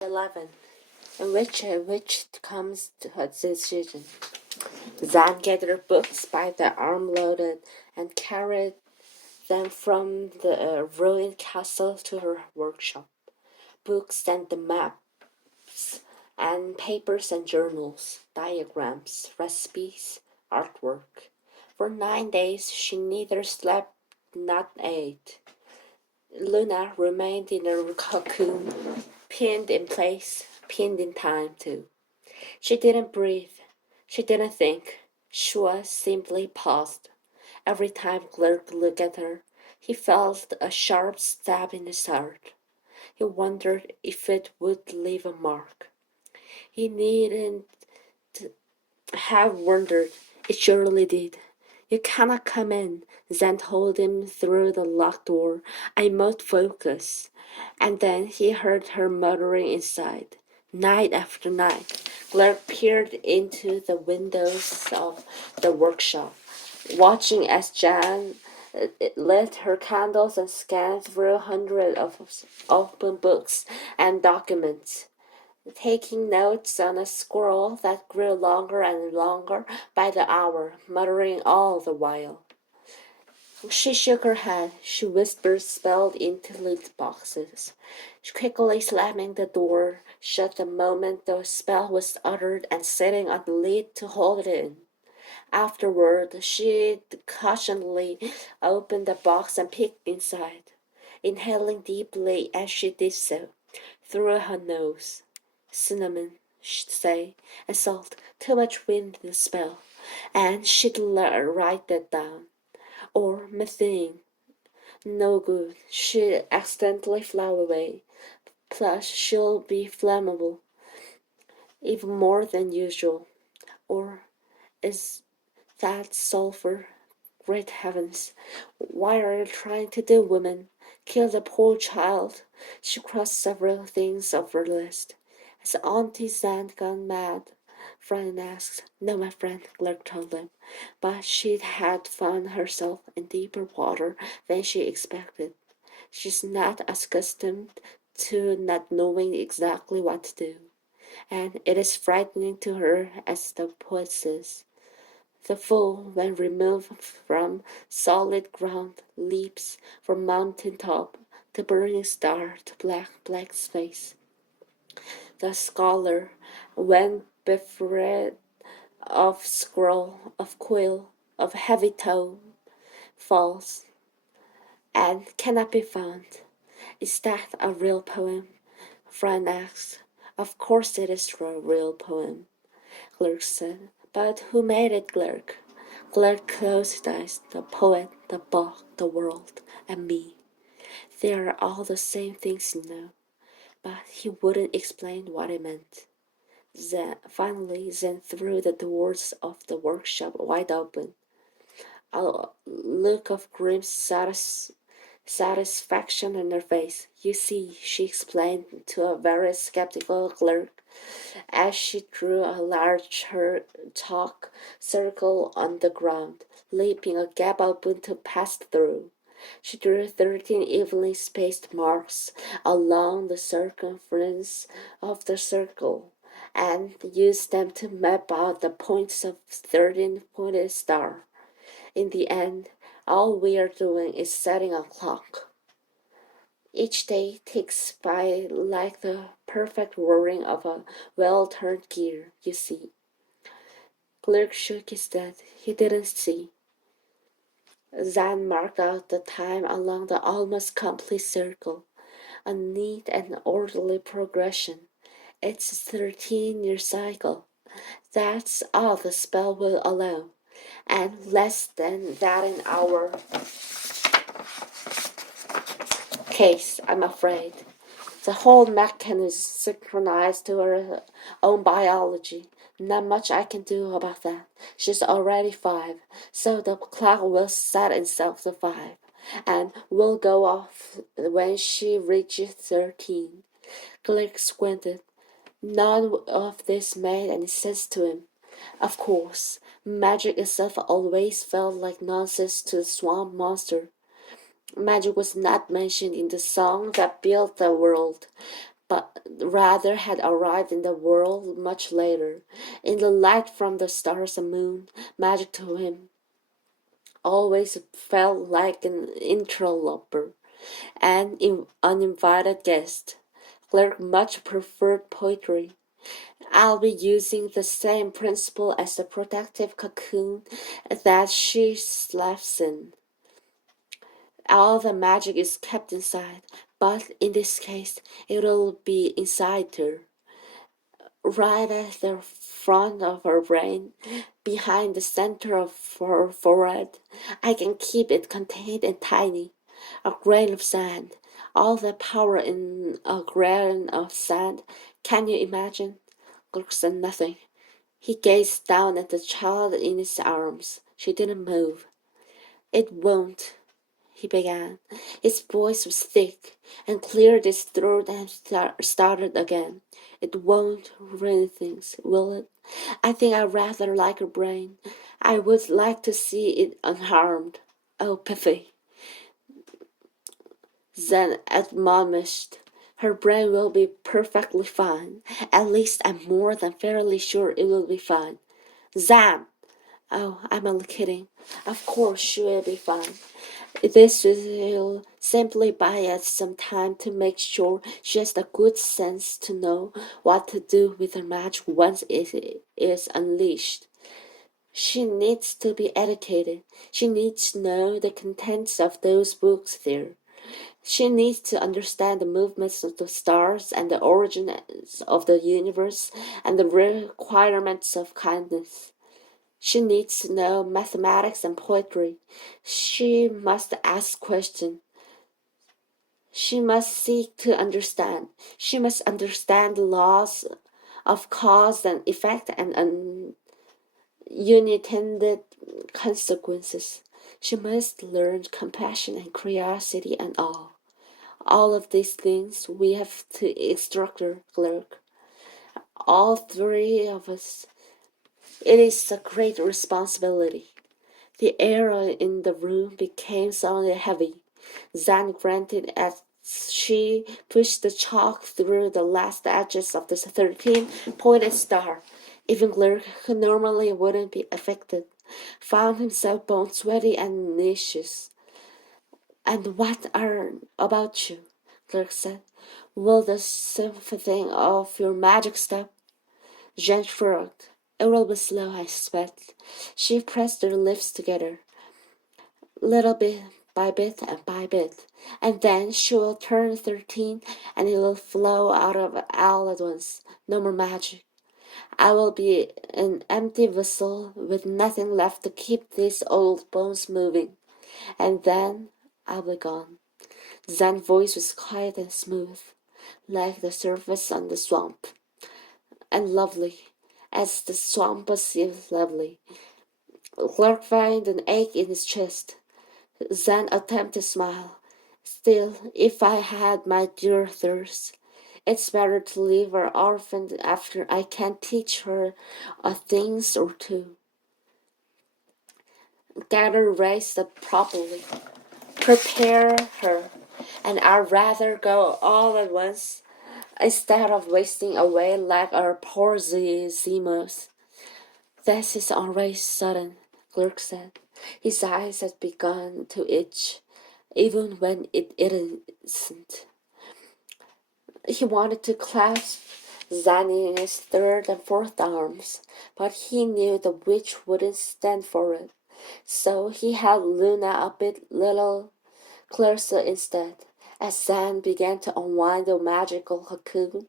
11, in which comes to her decision. Zan gathered books by the armload and carried them from the ruined castle to her workshop. Books and the maps and papers and journals, diagrams, recipes, artwork. For 9 days she neither slept nor ate. Luna remained in her cocoon, pinned in place, pinned in time too. She didn't breathe. She didn't think. She was simply paused. Every time Clerk looked at her, he felt a sharp stab in his heart. He wondered if it would leave a mark. He needn't have wondered. It surely did. You cannot come in, Zan told him through the locked door. I must focus. And then he heard her muttering inside. Night after night, Claire peered into the windows of the workshop, watching as Jan lit her candles and scanned through hundreds of open books and documents, taking notes on a scroll that grew longer and longer by the hour, muttering all the while. She shook her head. She whispered spelled into lid boxes, quickly slamming the door shut the moment the spell was uttered and sitting on the lid to hold it in. Afterward, she cautiously opened the box and peeked inside, inhaling deeply as she did so, through her nose. Cinnamon, she'd say, and salt, too much wind in the spell, and she'd write that down. Or methane, no good, she'd accidentally fly away. Plus, she'll be flammable, even more than usual. Or is that sulfur? Great heavens, what are you trying to do, woman? Kill the poor child? She crossed several things off her list. Has Auntie Zan gone mad? Fran asked. No, my friend, Clark told him, but she had found herself in deeper water than she expected. She's not accustomed to not knowing exactly what to do, and it is frightening to her as the poet says. The fool, when removed from solid ground, leaps from mountain top to burning star to black space. The scholar, when bereft of scroll, of quill, of heavy tone, falls, and cannot be found. Is that a real poem? Fran asked. Of course it is a real poem, Clerk said. But who made it, Clerk? Clerk closed his eyes. The poet, the book, the world, and me. They are all the same things, you know. But he wouldn't explain what it meant. Finally, Zen threw the doors of the workshop wide open. A look of grim satisfaction on her face. You see, she explained to a very skeptical clerk as she drew a large chalk circle on the ground, leaving a gap open to pass through. She drew 13 evenly spaced marks along the circumference of the circle, and used them to map out the points of 13-pointed star. In the end, all we are doing is setting a clock. Each day ticks by like the perfect whirring of a well-turned gear, you see. Clerk shook his head. He didn't see. Zan marked out the time along the almost complete circle, a neat and orderly progression. It's a 13-year cycle. That's all the spell will allow, and less than that in our case, I'm afraid. The whole mechanism synchronized to her own biology. Not much I can do about that. She's already 5, so the clock will set itself to 5, and will go off when she reaches 13. Glick squinted. None of this made any sense to him. Of course, magic itself always felt like nonsense to the swamp monster. Magic was not mentioned in the song that built the world, but rather had arrived in the world much later. In the light from the stars and moon, magic to him always felt like an interloper, an uninvited guest. Clark much preferred poetry. I'll be using the same principle as the protective cocoon that she sleeps in. All the magic is kept inside, but in this case, it'll be inside her, right at the front of her brain, behind the center of her forehead. I can keep it contained and tiny, a grain of sand. All the power in a grain of sand. Can you imagine? Gluck said nothing. He gazed down at the child in his arms. She didn't move. It won't, he began. His voice was thick and cleared his throat and started again. It won't ruin things, will it? I think I rather like her brain. I would like to see it unharmed. Oh, Piffy, Zen admonished. Her brain will be perfectly fine. At least I'm more than fairly sure it will be fine. Zan! Oh, I'm only kidding. Of course she will be fine. This will simply buy us some time to make sure she has the good sense to know what to do with her magic once it is unleashed. She needs to be educated. She needs to know the contents of those books there. She needs to understand the movements of the stars and the origins of the universe and the requirements of kindness. She needs to know mathematics and poetry. She must ask questions. She must seek to understand. She must understand the laws of cause and effect and unintended consequences. She must learn compassion and curiosity and awe. All of these things we have to instruct her, Clerk. All three of us. It is a great responsibility. The air in the room became suddenly heavy. Zan grunted as she pushed the chalk through the last edges of the 13-pointed star. Even Glurk, who normally wouldn't be affected, found himself bone sweaty and nauseous. And what are about you? Glurk said. Will the sympathy of your magic stop? Jen shrugged. It will be slow, I expect. She pressed her lips together, little bit by bit and by bit, and then she will turn 13 and it will flow out of all at once. No more magic. I will be an empty vessel with nothing left to keep these old bones moving, and then I'll be gone. Zan's voice was quiet and smooth, like the surface on the swamp, and lovely, as the swamp was lovely. Clark found an ache in his chest. Zan attempted to smile. Still, if I had my dear thirst, it's better to leave her orphaned after I can teach her a thing or two. Get her raised up properly. Prepare her, and I'd rather go all at once instead of wasting away like our poor Zemos. This is already sudden, Clerk said. His eyes had begun to itch, even when it isn't. He wanted to clasp Zanny in his third and fourth arms, but he knew the witch wouldn't stand for it. So he held Luna a bit little closer instead. As Zan began to unwind the magical cocoon,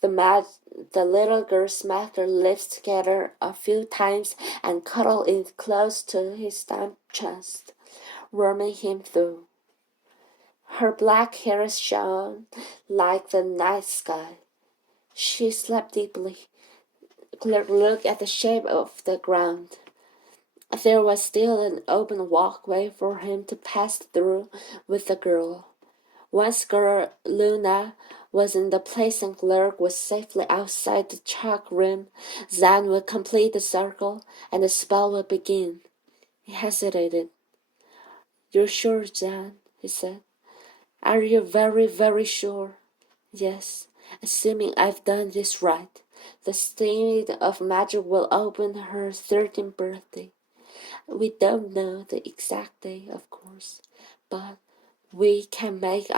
the little girl smacked her lips together a few times and cuddled in close to his damp chest, warming him through. Her black hair shone like the night sky. She slept deeply. Claire looked at the shape of the ground. There was still an open walkway for him to pass through with the girl. Once girl Luna was in the place and Glurk was safely outside the chalk rim, Zan would complete the circle and the spell would begin. He hesitated. You're sure, Zan? He said. Are you very, very sure? Yes. assuming I've done this right, the state of magic will open her 13th birthday. We don't know the exact day, of course, but we can make